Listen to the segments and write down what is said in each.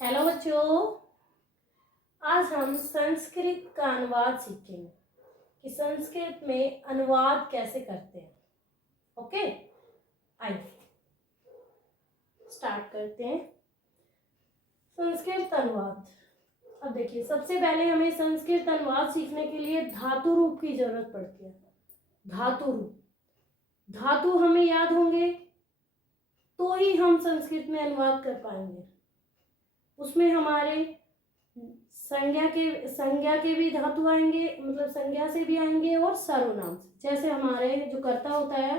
Hello बच्चों, आज हम संस्कृत का अनुवाद सीखेंगे कि संस्कृत में अनुवाद कैसे करते हैं। ओके, आइए स्टार्ट करते हैं संस्कृत अनुवाद। अब देखिए, सबसे पहले हमें संस्कृत अनुवाद सीखने के लिए धातु रूप की जरूरत पड़ती है। धातु रूप, धातु हमें याद होंगे तो ही हम संस्कृत में अनुवाद कर पाएंगे। उसमें हमारे संज्ञा के भी धातु आएंगे, मतलब संज्ञा से भी आएंगे और सर्वनाम से। जैसे हमारे जो कर्ता होता है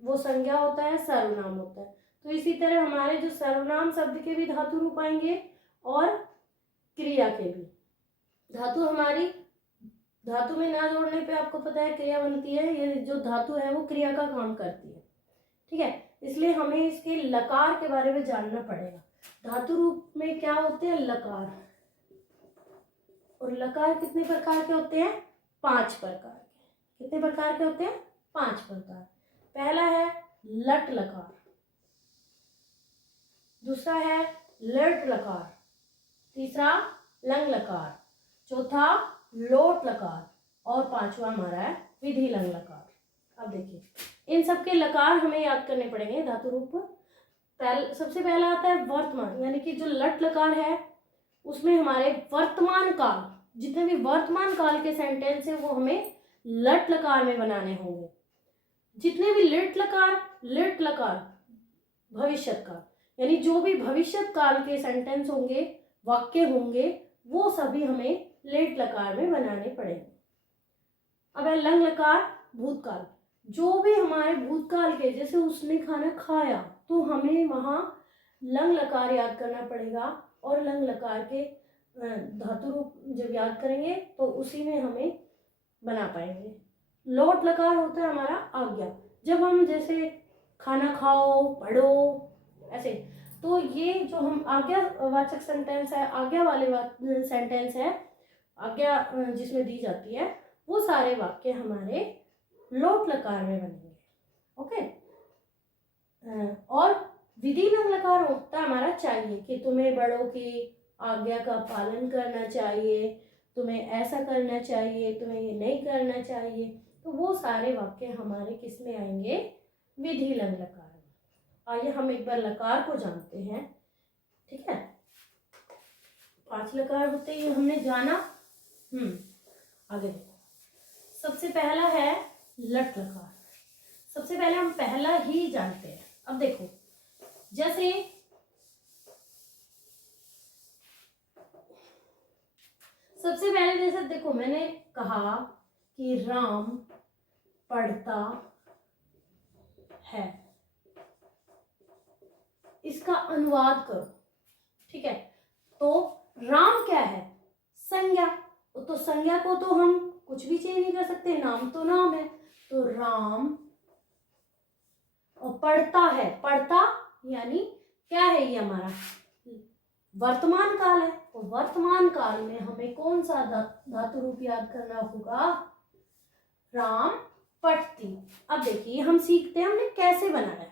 वो संज्ञा होता है, सर्वनाम होता है, तो इसी तरह हमारे जो सर्वनाम शब्द के भी धातु रूप आएंगे और क्रिया के भी। धातु हमारी, धातु में ना जोड़ने पे आपको पता है क्रिया बनती है। ये जो धातु है वो क्रिया का काम करती है, ठीक है। इसलिए हमें इसके लकार के बारे में जानना पड़ेगा। धातु रूप में क्या होते हैं? लकार। और लकार कितने प्रकार के होते हैं? 5 प्रकार के। कितने प्रकार के होते हैं? 5 प्रकार। पहला है लट लकार, दूसरा है लट लकार, तीसरा लंग लकार, चौथा लोट लकार और पांचवा हमारा है विधि लंग लकार। अब देखिए, इन सब के लकार हमें याद करने पड़ेंगे धातु रूप। सबसे पहला आता है वर्तमान, यानी कि जो लट लकार है उसमें हमारे वर्तमान काल, जितने भी वर्तमान काल के सेंटेंस है वो हमें लट लकार में बनाने होंगे। जितने भी लिट लकार भविष्य काल, यानी जो भी भविष्य काल के सेंटेंस होंगे, वाक्य होंगे, वो सभी हमें लेट लकार में बनाने पड़ेंगे। अब है लंग लकार, भूतकाल। जो भी हमारे भूतकाल के, जैसे उसने खाना खाया, तो हमें वहां लंग लकार याद करना पड़ेगा और लंग लकार के धातु रूप जब याद करेंगे तो उसी में हमें बना पाएंगे। लोट लकार होता है हमारा आज्ञा। जब हम जैसे खाना खाओ, पढ़ो, ऐसे, तो ये जो हम आज्ञावाचक सेंटेंस है, आज्ञा वाले सेंटेंस है, आज्ञा जिसमें दी जाती है, वो सारे वाक्य हमारे लोट लकार में बनेंगे। ओके। और विधि लंग लकार होता है हमारा चाहिए, कि तुम्हें बड़ों की आज्ञा का पालन करना चाहिए, तुम्हें ऐसा करना चाहिए, तुम्हें ये नहीं करना चाहिए। तो वो सारे वाक्य हमारे किस में आएंगे? विधि लंग लकार में। आइए हम एक बार लकार को जानते हैं, ठीक है। 5 लकार होते हैं, हमने जाना। आगे देखो, सबसे पहला है लट लकार। सबसे पहले हम पहला ही जानते हैं। अब देखो, जैसे सबसे पहले जैसे देखो, मैंने कहा कि राम पढ़ता है, इसका अनुवाद करो, ठीक है। तो राम क्या है? संज्ञा। तो संज्ञा को तो हम कुछ भी चेंज नहीं कर सकते, नाम तो नाम है। तो राम, और पढ़ता है, पढ़ता यानी क्या है? ये हमारा वर्तमान काल है। तो वर्तमान काल में हमें कौन सा धातु रूप याद करना होगा? राम पढ़ती। अब देखिए, हम सीखते हैं हमने कैसे बनाया,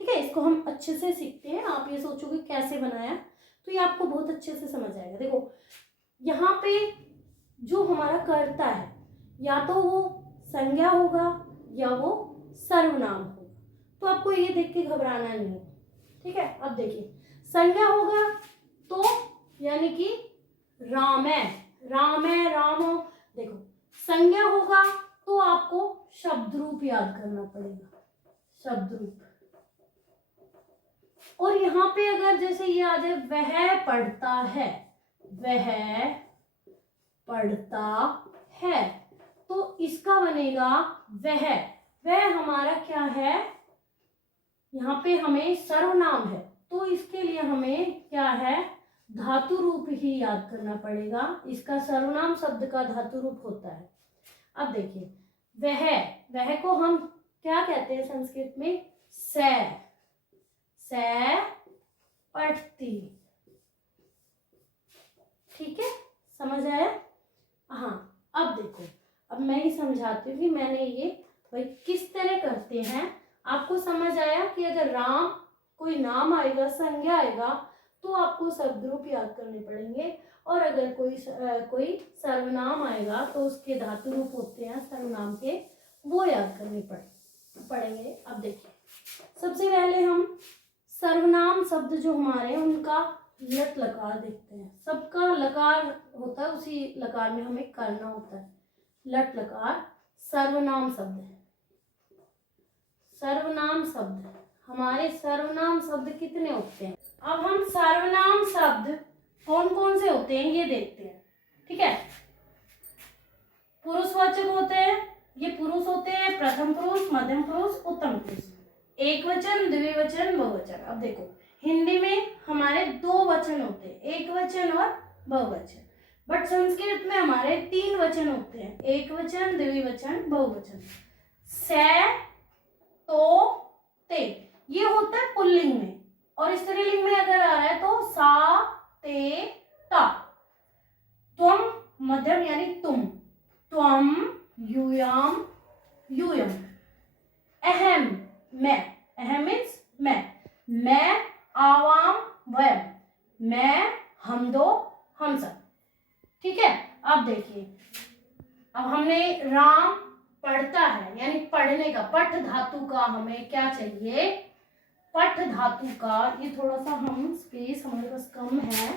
ठीक है। इसको हम अच्छे से सीखते हैं। आप ये सोचोगे कैसे बनाया, तो ये आपको बहुत अच्छे से समझ आएगा। देखो, यहाँ पे जो हमारा कर्ता है, या तो वो संज्ञा होगा या वो सर्वनाम होगा। तो आपको ये देख के घबराना नहीं है, ठीक है। अब देखिए, संज्ञा होगा तो यानी कि राम है, रामो। देखो, संज्ञा होगा तो आपको शब्द रूप याद करना पड़ेगा, शब्द रूप। और यहाँ पे अगर जैसे ये आ जाए वह पढ़ता है, वह पढ़ता है, तो इसका बनेगा वह हमारा क्या है? यहाँ पे हमें सर्वनाम है, तो इसके लिए हमें क्या है? धातु रूप ही याद करना पड़ेगा। इसका सर्वनाम शब्द का धातु रूप होता है। अब देखिए, वह को हम क्या कहते हैं संस्कृत में? से पढ़ती, ठीक है, समझ आया? हाँ। अब देखो, अब मैं ही समझाती हूँ कि मैंने ये भाई किस तरह करते हैं। आपको समझ आया कि अगर राम कोई नाम आएगा, संज्ञा आएगा, तो आपको शब्द रूप याद करने पड़ेंगे। और अगर कोई सर्वनाम आएगा तो उसके धातु रूप होते हैं सर्वनाम के, वो याद करने पड़ेंगे। अब देखिए, सबसे पहले हम सर्वनाम शब्द जो हमारे हैं उनका लट लकार देखते हैं। सबका लकार होता है, उसी लकार में हमें करना होता है। लट लकार सर्वनाम शब्द है। सर्वनाम शब्द, हमारे सर्वनाम शब्द कितने होते हैं? अब हम सर्वनाम शब्द कौन कौन से होते हैं ये देखते हैं। ठीक है, पुरुषवाचक होते हैं, ये पुरुष होते हैं, प्रथम पुरुष, मध्यम पुरुष, उत्तम पुरुष, एक वचन, द्विवचन, बहुवचन। अब देखो, हिंदी में हमारे दो वचन होते हैं, एक वचन और बहुवचन। बट संस्कृत में हमारे तीन वचन होते हैं, एक वचन, द्विवचन, बहुवचन। से, तो, ते, ये होता है पुल्लिंग में। और स्त्रीलिंग में अगर आ रहा है तो सा, ते, ता। त्वम मध्यम यानी तुम, त्वम, यूयम, यूयम। अहम, मैं, अहम मीन्स मैं, आवाम, वयम, मैं, हम दो, हम सब। ठीक है, अब देखिए, अब हमने राम पढ़ता है यानी पढ़ने का, पठ धातु का हमें क्या चाहिए? पठ धातु का। ये थोड़ा सा हम स्पेस हमारे पास कम है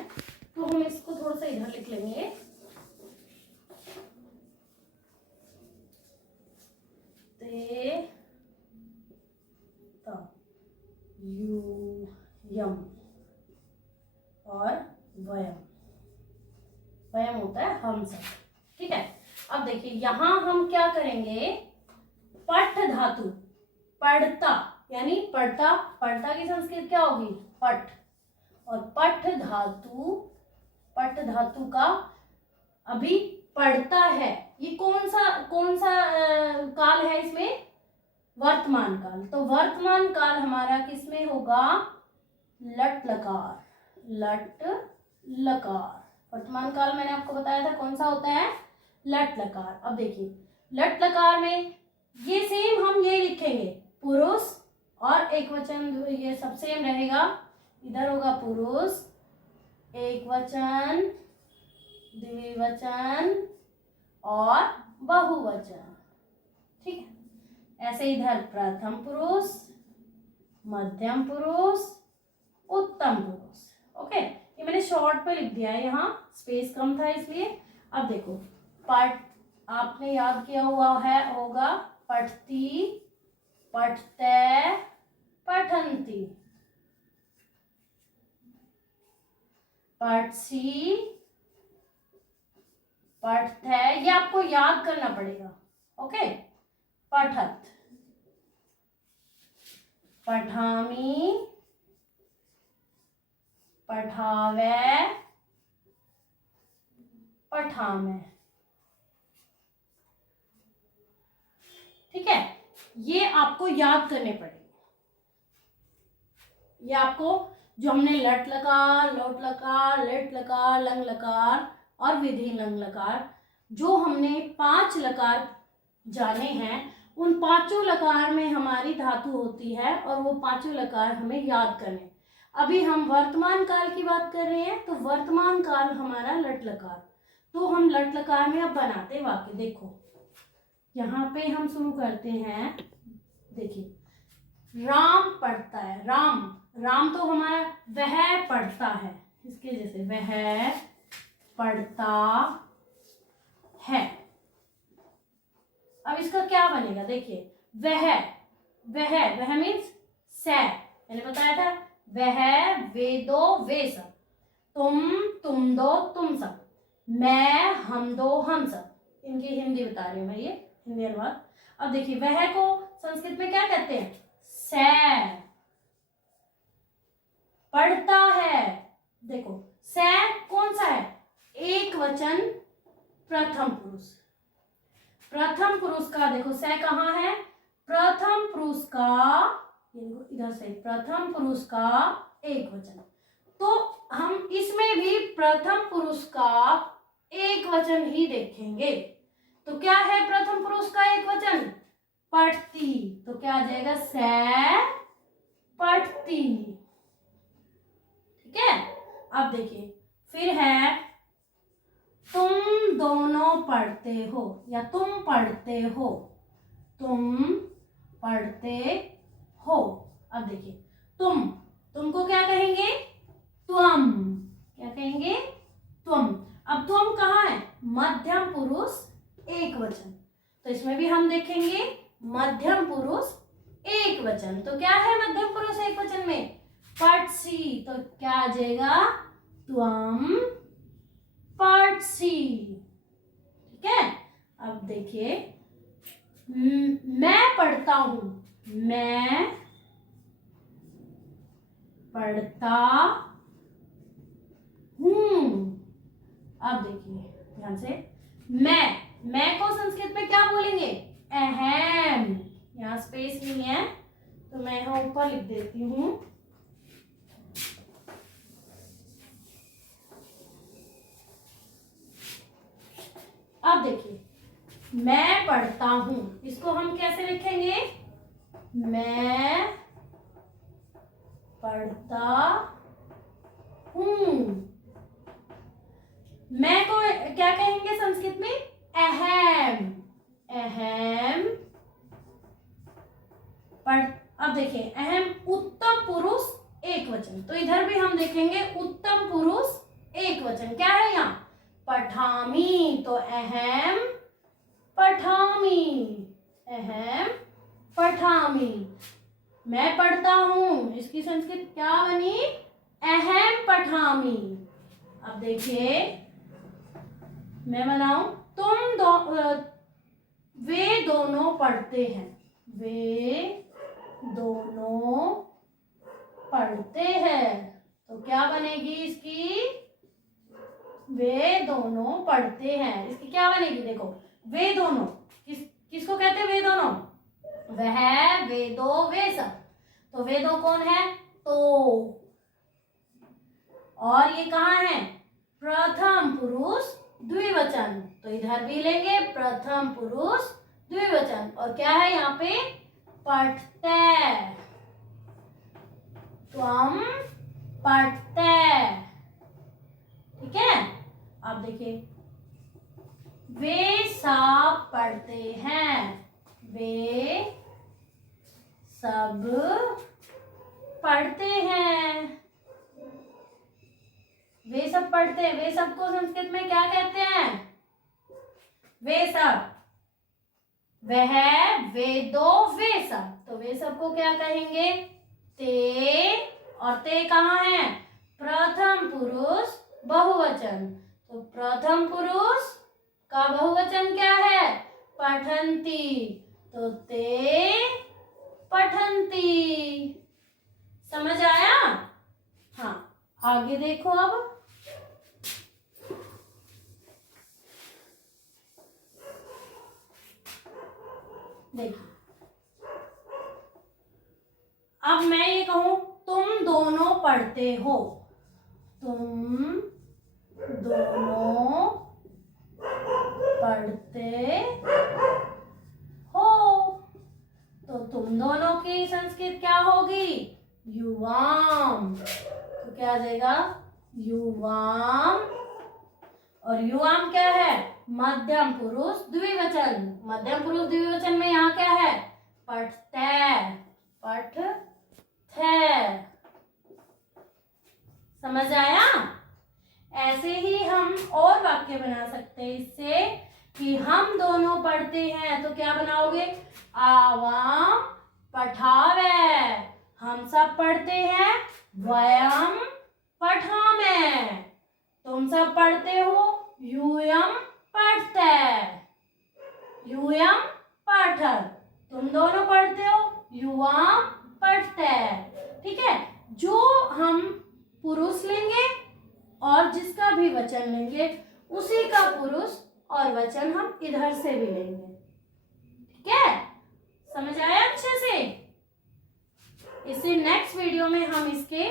तो हम इसको थोड़ा सा इधर लिख लेंगे। ते, ता, यू, यम और वयम। वयम होता है हम सब। ठीक है, अब देखिए यहां हम क्या करेंगे? पठ धातु, पढ़ता यानी पढ़ता, पढ़ता की संस्कृत क्या होगी? पठ। और पठ धातु का अभी पढ़ता है, ये कौन सा काल है इसमें? वर्तमान काल। तो वर्तमान काल हमारा किसमें होगा? लट लकार, लट लकार। वर्तमान काल मैंने आपको बताया था कौन सा होता है? लट लकार। अब देखिए, लट लकार में ये सेम हम ये लिखेंगे, पुरुष और एक वचन, ये सब सेम रहेगा। इधर होगा पुरुष, एक वचन, द्विवचन और बहुवचन। ठीक है, ऐसे इधर प्रथम पुरुष, मध्यम पुरुष, उत्तम पुरुष। ओके, ये मैंने शॉर्ट पे लिख दिया है, यहाँ स्पेस कम था इसलिए। अब देखो, पढ़, आपने याद किया हुआ है होगा, पढ़ती, पढ़ते, पठन्ति, पढ़सी, पढ़ते, ये आपको याद करना पड़ेगा। ओके, पठत, पठामी, पठावे, पठामे। ठीक है, ये आपको याद करने पड़ेंगे। ये आपको जो हमने लट लकार, लोट लकार, लेट लकार, लंग लकार और विधि लंग लकार, जो हमने 5 लकार जाने हैं, उन 5 लकार में हमारी धातु होती है और वो 5 लकार हमें याद करने। अभी हम वर्तमान काल की बात कर रहे हैं, तो वर्तमान काल हमारा लट लकार। तो हम लट लकार में अब बनाते वाक्य। देखो, यहाँ पे हम शुरू करते हैं। देखिए, राम पढ़ता है, राम तो हमारा वह पढ़ता है, इसके जैसे वह पढ़ता है। अब इसका क्या बनेगा? देखिए, वह मीन्स से, मैंने बताया था, वह, वे दो, वे सब, तुम दो, तुम सब, मैं, हम दो, हम सब। इनकी हिंदी बता रही हूँ मैं, ये हिंदी अनुवाद। अब देखिए, वह को संस्कृत में क्या कहते हैं? से। पढ़ता है, देखो से कौन सा है? एक वचन, प्रथम पुरुष। प्रथम पुरुष का देखो से कहाँ है? प्रथम पुरुष का, इधर से प्रथम पुरुष का एक वचन। तो हम इसमें भी प्रथम पुरुष का एक वचन ही देखेंगे। तो क्या है प्रथम पुरुष का एक वचन? पढ़ती। तो क्या आ जाएगा? से पढ़ती। ठीक है, अब देखिए फिर है तुम दोनों पढ़ते हो या तुम पढ़ते हो, तुम पढ़ते हो। अब देखिए तुमको क्या कहेंगे, त्वम, क्या कहेंगे, त्वम। अब त्वम कहाँ है, मध्यम पुरुष एक वचन, तो इसमें भी हम देखेंगे मध्यम पुरुष एक वचन। तो क्या है मध्यम पुरुष एक वचन में, पठसी, तो क्या आ जाएगा, त्वम पठसी। ठीक है। अब देखिए मैं पढ़ता हूं, मैं पढ़ता हूं। अब देखिए ध्यान से, मैं को संस्कृत में क्या बोलेंगे, अहम। यहाँ स्पेस नहीं है तो मैं यहाँ ऊपर लिख देती हूं। अब देखिए मैं पढ़ता हूं, इसको हम कैसे लिखेंगे, मैं पढ़ता हूं। मैं को क्या कहेंगे संस्कृत में, अहम, अहम पढ़। अब देखिए अहम उत्तम पुरुष एक वचन, तो इधर भी हम देखेंगे उत्तम पुरुष एक वचन। क्या है यहाँ, पठामी, तो अहम पठामी, अहम पठामी। मैं पढ़ता हूं, इसकी संस्कृत क्या बनी, अहम पठामी। अब देखिए मैं बनाऊं, वे दोनों पढ़ते हैं, वे दोनों पढ़ते हैं, तो क्या बनेगी इसकी, वे दोनों पढ़ते हैं। इसकी क्या बनेगी, देखो वे दोनों किसको कहते हैं, वे दोनों, वह, वे दो, वे सब। तो वे दो कौन है, तो, और ये कहाँ है, प्रथम पुरुष द्विवचन, तो इधर भी लेंगे प्रथम पुरुष द्विवचन। और क्या है यहाँ पे, पढ़ते, त्वम पढ़ते। ठीक है। अब देखिए वे सब पढ़ते हैं, वे सब पढ़ते हैं, वे सब पढ़ते हैं। वे सब को संस्कृत में क्या कहते हैं, वे सब, वह, वे दो, वे सब, तो वे सब को क्या कहेंगे, ते, और ते कहाँ है, प्रथम पुरुष बहुवचन, तो प्रथम पुरुष का बहुवचन क्या है, पठन्ति, तो ते पठन्ति। समझ आया। हाँ आगे देखो, अब देखिए अब मैं ये कहूं तुम दोनों पढ़ते हो, तुम दोनों पढ़ते हो, तो तुम दोनों की संस्कृत क्या होगी, युवाम, तो क्या आ जाएगा, युवाम। और युवाम क्या है, मध्यम पुरुष द्विवचन, मध्यम पुरुष द्विवचन में यहाँ क्या है, पढ़ते, पढ़ते। समझ आया। ऐसे ही हम और वाक्य बना सकते हैं इससे, कि हम दोनों पढ़ते हैं, तो क्या बनाओगे, आवाम पठावे, हम सब पढ़ते हैं, वयम पठामे, तुम सब पढ़ते हो, यूयम पढ़ते, यूयम पठत, तुम दोनों पढ़ते हो, युवाम पढ़ते। ठीक है। जो हम पुरुष लेंगे और जिसका भी वचन लेंगे उसी का पुरुष और वचन हम इधर से भी लेंगे। ठीक है, समझ आया अच्छे से। इसे नेक्स्ट वीडियो में हम इसके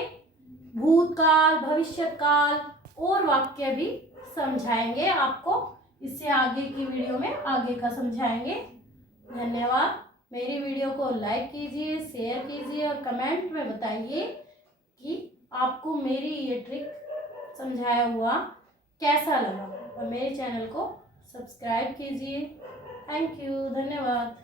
भूतकाल, भविष्यकाल और वाक्य भी समझाएंगे आपको। इससे आगे की वीडियो में आगे का समझाएंगे। धन्यवाद। मेरी वीडियो को लाइक कीजिए, शेयर कीजिए और कमेंट में बताइए कि आपको मेरी ये ट्रिक समझाया हुआ कैसा लगा और मेरे चैनल को सब्सक्राइब कीजिए। थैंक यू, धन्यवाद।